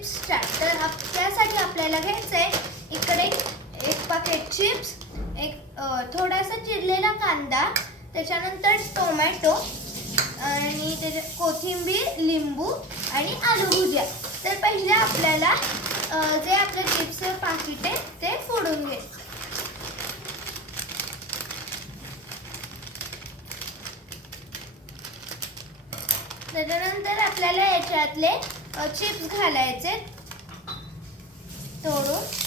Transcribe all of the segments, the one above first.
Chips start. तर त्यासाठी आपल्याला घ्यायचं आहे इकडे एक पाकेट चिप्स, एक थोडासा चिरलेला कांदा, त्याच्यानंतर टोमॅटो आणि त्याच्यात कोथिंबीर, लिंबू आणि आलू भुजिया. तर पहिले आपल्याला जे आपलं चिप्सचं पाकिट आहे ते फोडून घ्यायचं. त्याच्यानंतर आपल्याला याच्यातले चिप्स घालायचे तोडून.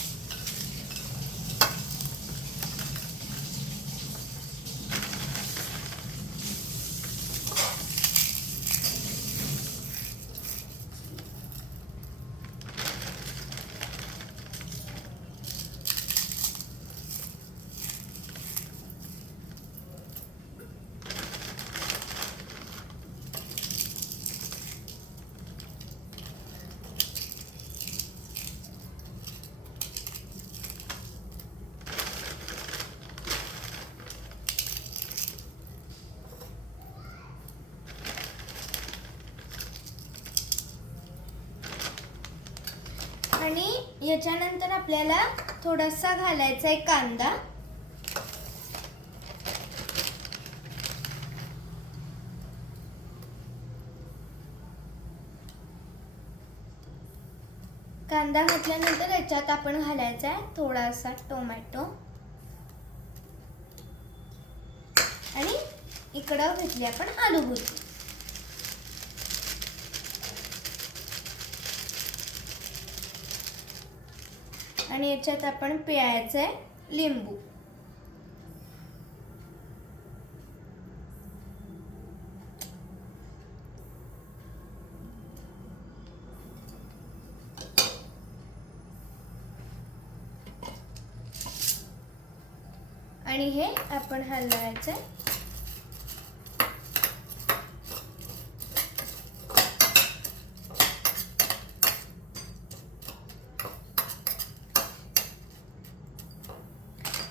आणि याच्यानंतर आपल्याला थोडासा घालायचा आहे कांदा. कांदा घातल्यानंतर याच्यात आपण घालायचा आहे थोडासा टोमॅटो आणि इकडं घेतली आपण आलू भुर्जी. आणि याच्यात आपण पिळायचं आहे लिंबू. आणि हे आपण हलवायचं आहे.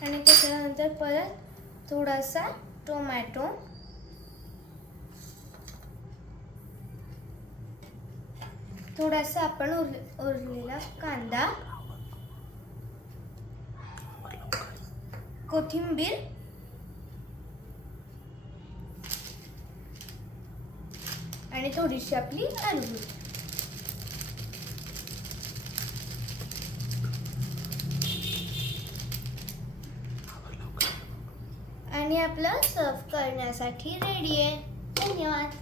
आणि त्याच्यानंतर परत थोडासा टोमॅटो, थोडासा आपण उरलेला कांदा, कोथिंबीर आणि थोडीशी आपली आलू भुर्जी. आणि आपलं सर्व करण्यासाठी रेडी आहे. धन्यवाद.